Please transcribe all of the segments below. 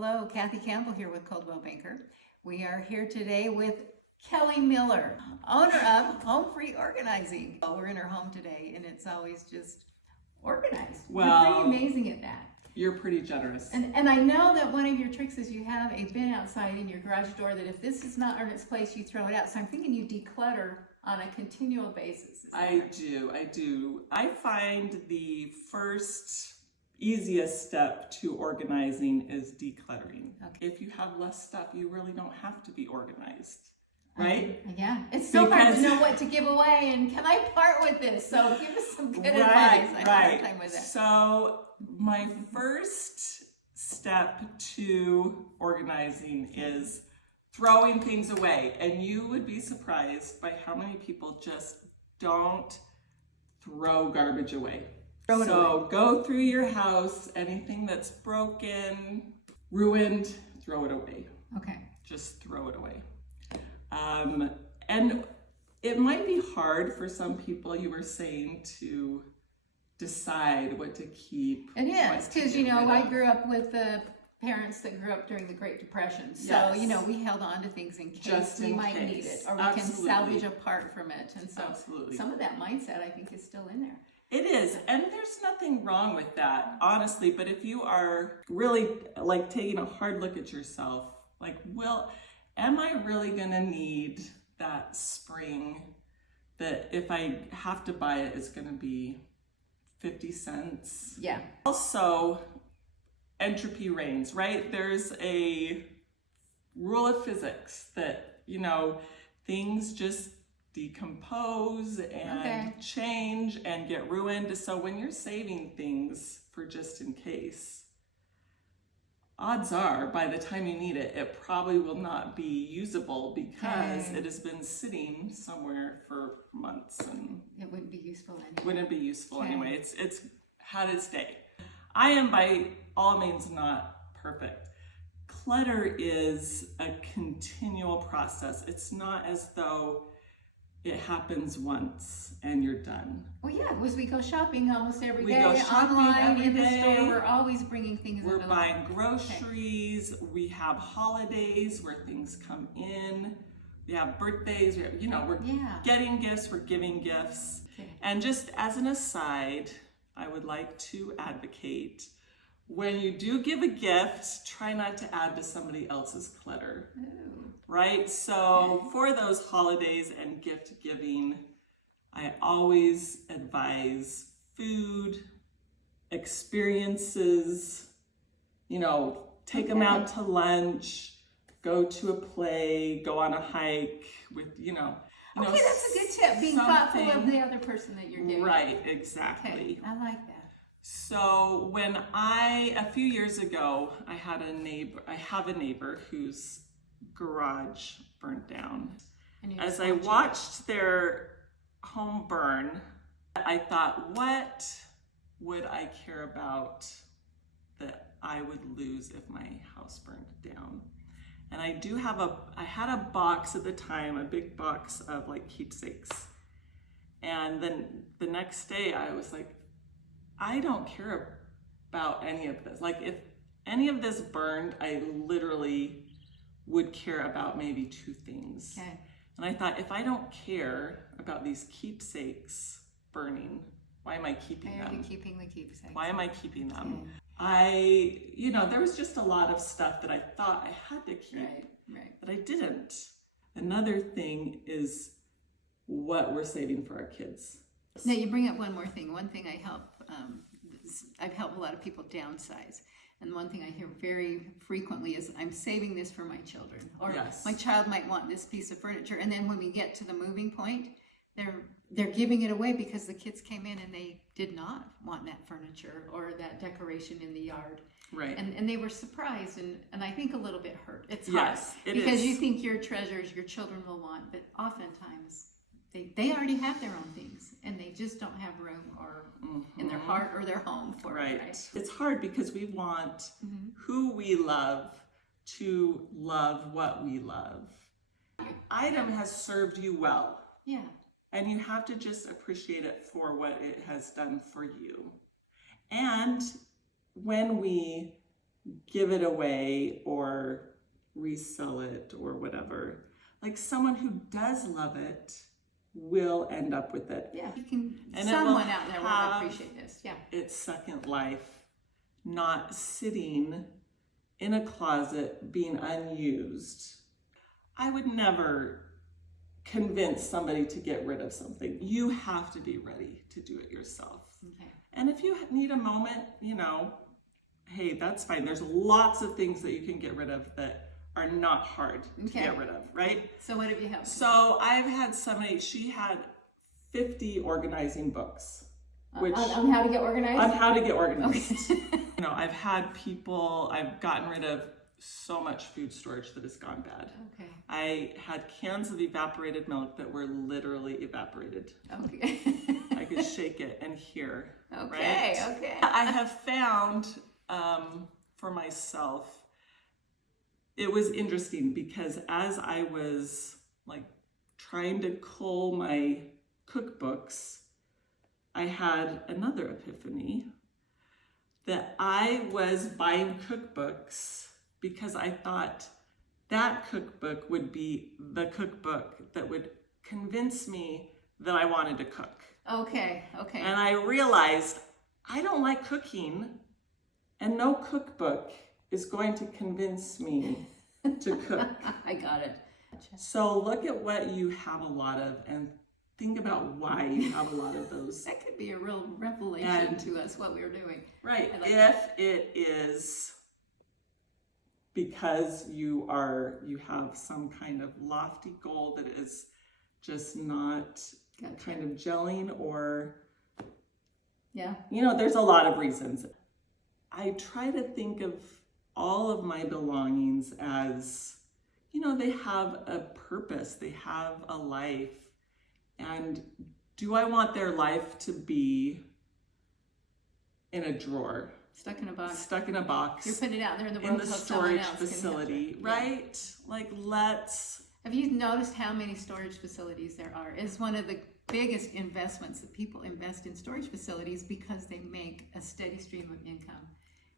Hello, Kathy Campbell here with Coldwell Banker. We are here today with Kelly Miller, owner of HomeFree Organizing. We're in her home today and it's always just organized. Well, you're pretty amazing at that. You're pretty generous. And I know that one of your tricks is you have a bin outside in your garage door that if this is not in its place, you throw it out. So I'm thinking you declutter on a continual basis. I do. I find the first easiest step to organizing is decluttering. Okay. If you have less stuff, you really don't have to be organized, right? Yeah, it's so hard to know what to give away and can I part with this? So give us some good advice. I have a hard time with it. So my first step to organizing is throwing things away. And you would be surprised by how many people just don't throw garbage away. Go through your house, anything that's broken, ruined, throw it away. Okay. Just throw it away. And it might be hard for some people, you were saying, to decide what to keep. It is, because I grew up with the parents that grew up during the Great Depression. So, Yes. We held on to things in case Just we in might case. need it, or we Absolutely. can salvage a part from it. And so Absolutely. some of that mindset I think is still in there. It is, and there's nothing wrong with that, honestly, but if you are really like taking a hard look at yourself, like, am I really gonna need that spring that if I have to buy it is gonna be 50 cents? Yeah. Also, entropy reigns, right? There's a rule of physics that, things just decompose and change and get ruined. So when you're saving things for just in case, odds are by the time you need it, it probably will not be usable because it has been sitting somewhere for months and it wouldn't be useful anyway. Wouldn't be useful anyway. It's had its day. I am by all means not perfect. Clutter is a continual process. It's not as though it happens once and you're done. Well, yeah, because we go shopping almost every day. We go shopping online, every in the day. store. We're always bringing things. We're buying groceries. We have holidays where things come in. We have birthdays. We're getting gifts. We're giving gifts. Okay. And just as an aside, I would like to advocate, when you do give a gift, try not to add to somebody else's clutter. Ooh. Right? So for those holidays and gift giving, I always advise food, experiences, take them out to lunch, go to a play, go on a hike with, Okay, that's a good tip. Being thoughtful of the other person that you're giving. Right, exactly. Okay, I like that. So when a few years ago, I have a neighbor whose garage burned down. As I watched their home burn, I thought, what would I care about that I would lose if my house burned down? And I had a box at the time, a big box of like keepsakes. And then the next day I was like, I don't care about any of this. Like if any of this burned, I literally would care about maybe two things. Okay. And I thought, if I don't care about these keepsakes burning, why am I keeping them? Why are you keeping the keepsakes? Why am I keeping them? There was just a lot of stuff that I thought I had to keep, but I didn't. Another thing is what we're saving for our kids. Now you bring up one more thing. One thing I've helped a lot of people downsize. And one thing I hear very frequently is, I'm saving this for my children. Or my child might want this piece of furniture. And then when we get to the moving point, they're giving it away because the kids came in and they did not want that furniture or that decoration in the yard. Right. And they were surprised and I think a little bit hurt. It's hard. Because you think your treasures, your children will want, but oftentimes they already have their own things and they just don't have room or in their heart or their home for it. Right. It's hard because we want who we love to love what we love. Item has served you well. Yeah. And you have to just appreciate it for what it has done for you. And when we give it away or resell it or whatever. Like someone who does love it will end up with it. Yeah, you can. And someone out there will appreciate this. Yeah, its second life, not sitting in a closet being unused. I would never convince somebody to get rid of something. You have to be ready to do it yourself. Okay. And if you need a moment, hey, that's fine. There's lots of things that you can get rid of that are not hard to get rid of, right? So what have you helped? So I've had she had 50 organizing books. Which, on how to get organized? On how to get organized. Okay. I've had I've gotten rid of so much food storage that has gone bad. Okay. I had cans of evaporated milk that were literally evaporated. Okay. I could shake it and hear. Okay, right? okay. I have found for myself, it was interesting because as I was like trying to cull my cookbooks, I had another epiphany that I was buying cookbooks because I thought that cookbook would be the cookbook that would convince me that I wanted to cook. Okay, okay. And I realized I don't like cooking, and no cookbook is going to convince me to cook. I got it. So look at what you have a lot of and think about why you have a lot of those. That could be a real revelation to us, what we're doing. Right. Like if it is because you have some kind of lofty goal that is just not kind of gelling, or there's a lot of reasons. I try to think of all of my belongings as, they have a purpose, they have a life. And do I want their life to be in a drawer? Stuck in a box. You're putting it out there in the world. In the storage facility, right? Like, Have you noticed how many storage facilities there are? It's one of the biggest investments that people invest in storage facilities because they make a steady stream of income.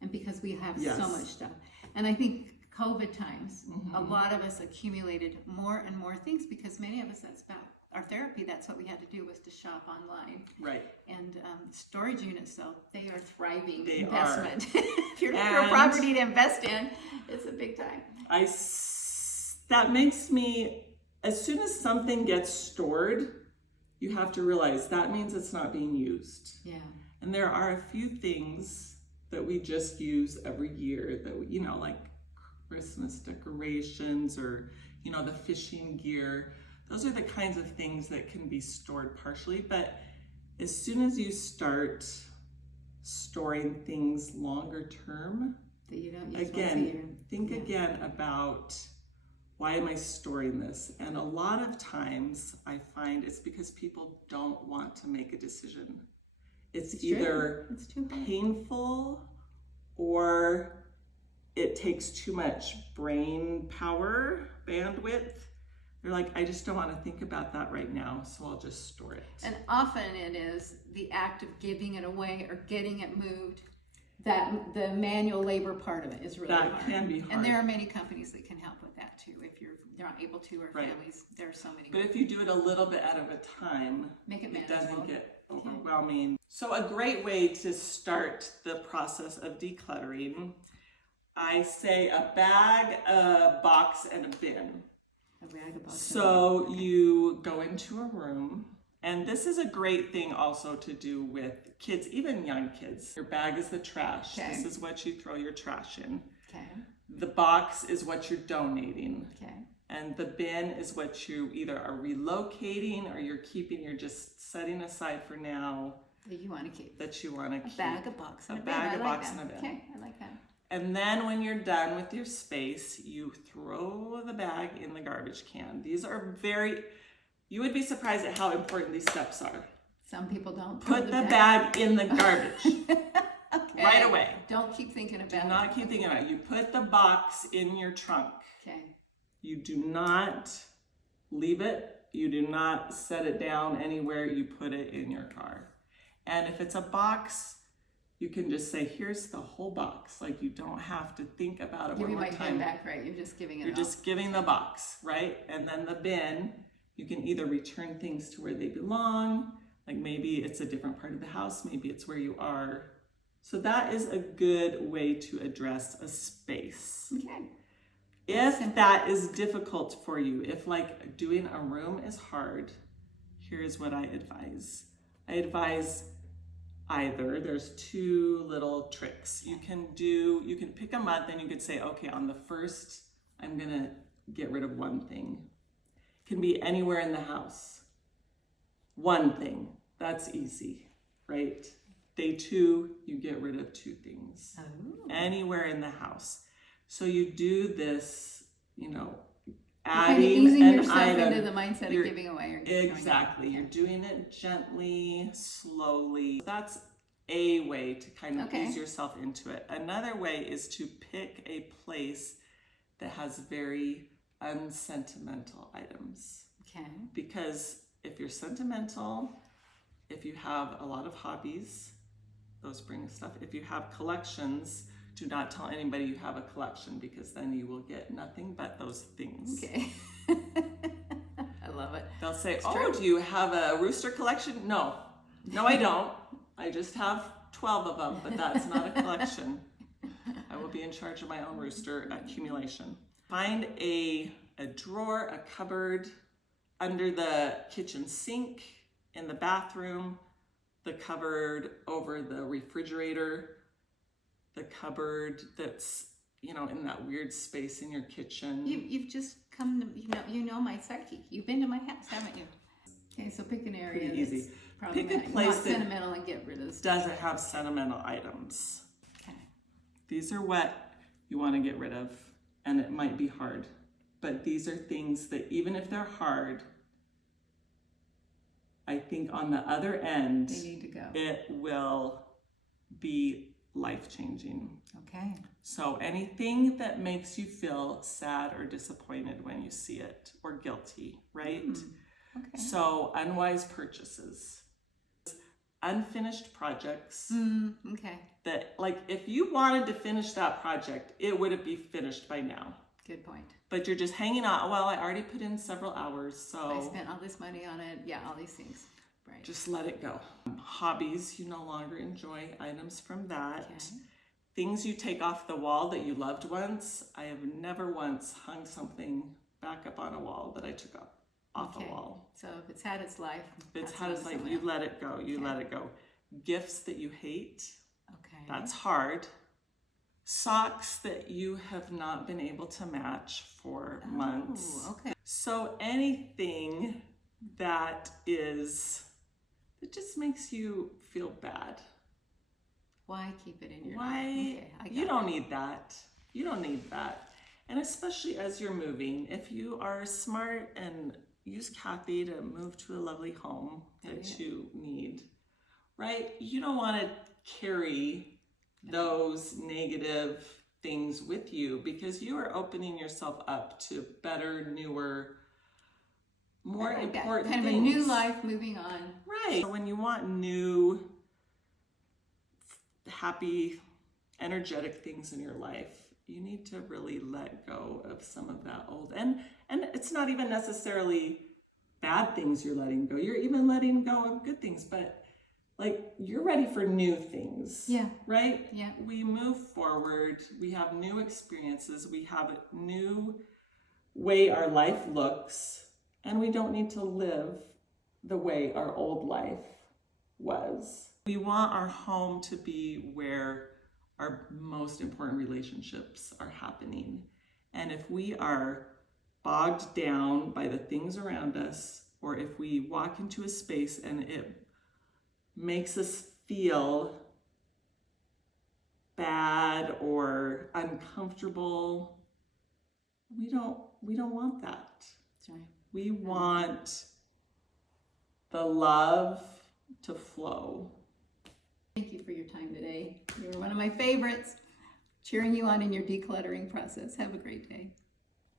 And because we have so much stuff. And I think COVID times, a lot of us accumulated more and more things because many of us, that's about our therapy. That's what we had to do, was to shop online. Right. And storage units, though, they are thriving they investment. Are. If you're looking for property to invest in, it's a big time. That makes me, as soon as something gets stored, you have to realize that means it's not being used. Yeah. And there are a few things that we just use every year that we, like Christmas decorations or, the fishing gear. Those are the kinds of things that can be stored partially. But as soon as you start storing things longer term, that you don't use again, think again about, why am I storing this? And a lot of times I find it's because people don't want to make a decision. It's either painful or it takes too much brain power, bandwidth. They're like, I just don't want to think about that right now, so I'll just store it. And often it is the act of giving it away or getting it moved, that the manual labor part of it is really hard. That can be hard. And there are many companies that can help with that too. If they're not able to, or families, there are so many. But if you do it a little bit at a time, make it doesn't get overwhelming. So a great way to start the process of decluttering, I say a bag, a box, and a bin. So you go into a room, and this is a great thing also to do with kids, even young kids. Your bag is the trash. Okay. This is what you throw your trash in. Okay. The box is what you're donating. Okay. And the bin is what you either are relocating or you're keeping, you're just setting aside for now. That you want to keep. A bag, a box, and a bin. Bag, a box, and a bin. Okay, I like that. And then when you're done with your space, you throw the bag in the garbage can. These are you would be surprised at how important these steps are. Some people don't. Put the bag in the garbage. Okay. Right away. Don't keep thinking about it. Do not keep thinking about it. You put the box in your trunk. Okay. You do not leave it. You do not set it down anywhere. You put it in your car. And if it's a box, you can just say, here's the whole box. Like, you don't have to think about it. Give me one my more pen time. back, right? You're just giving it You're just giving the box, right? And then the bin, you can either return things to where they belong, like maybe it's a different part of the house, maybe it's where you are. So that is a good way to address a space. Okay. If that is difficult for you, if like doing a room is hard, here's what I advise. I advise either, there's two little tricks. You can pick a month and you could say, okay, on the first, I'm gonna get rid of one thing. It can be anywhere in the house. One thing, that's easy, right? Day 2, you get rid of 2 things. Oh. Anywhere in the house. So you do this, Adding easing yourself into the mindset of giving away. Exactly. You're doing it gently, slowly. That's a way to kind of ease yourself into it. Another way is to pick a place that has very unsentimental items. Okay. Because if you're sentimental, if you have a lot of hobbies, those bring stuff. If you have collections, do not tell anybody you have a collection, because then you will get nothing but those things. Okay. I love it. They'll say, do you have a rooster collection? No, I don't. I just have 12 of them, but that's not a collection. I will be in charge of my own rooster accumulation. Find a drawer, a cupboard under the kitchen sink, in the bathroom, the cupboard over the refrigerator, the cupboard that's, in that weird space in your kitchen. You've just come to, you know my psyche. You've been to my house, haven't you? Okay, so pick an area. Pretty easy. Pick a place not sentimental and get rid of stuff. Doesn't have sentimental items. Okay. These are what you want to get rid of, and it might be hard. But these are things that, even if they're hard, I think on the other end, they need to go. It will be life-changing. Okay. So anything that makes you feel sad or disappointed when you see it, or guilty, right? Okay. So unwise purchases, unfinished projects. Okay. That, like, if you wanted to finish that project, it would be finished by now. Good point. But you're just hanging on. Well, I already put in several hours, so I spent all this money on it. Yeah, all these things. Right. Just let it go. Hobbies, you no longer enjoy items from that. Okay. Things you take off the wall that you loved once. I have never once hung something back up on a wall that I took off a wall. So if it's had its life, you let it go. You let it go. Gifts that you hate. Okay. That's hard. Socks that you have not been able to match for months. Okay. So anything that just makes you feel bad. Why keep it in your life? You don't need that. You don't need that. And especially as you're moving, if you are smart and use Kathy to move to a lovely home that you need, right? You don't want to carry those negative things with you, because you are opening yourself up to better, newer, more important kind things. of a new life moving on. Right. So when you want new, happy, energetic things in your life, you need to really let go of some of that old. And it's not even necessarily bad things you're letting go. You're even letting go of good things, but like, you're ready for new things. Yeah. Right? Yeah. We move forward. We have new experiences. We have a new way our life looks. And we don't need to live the way our old life was. We want our home to be where our most important relationships are happening. And if we are bogged down by the things around us, or if we walk into a space and it makes us feel bad or uncomfortable, we don't want that. That's right. We want the love to flow. Thank you for your time today. You were one of my favorites. Cheering you on in your decluttering process. Have a great day.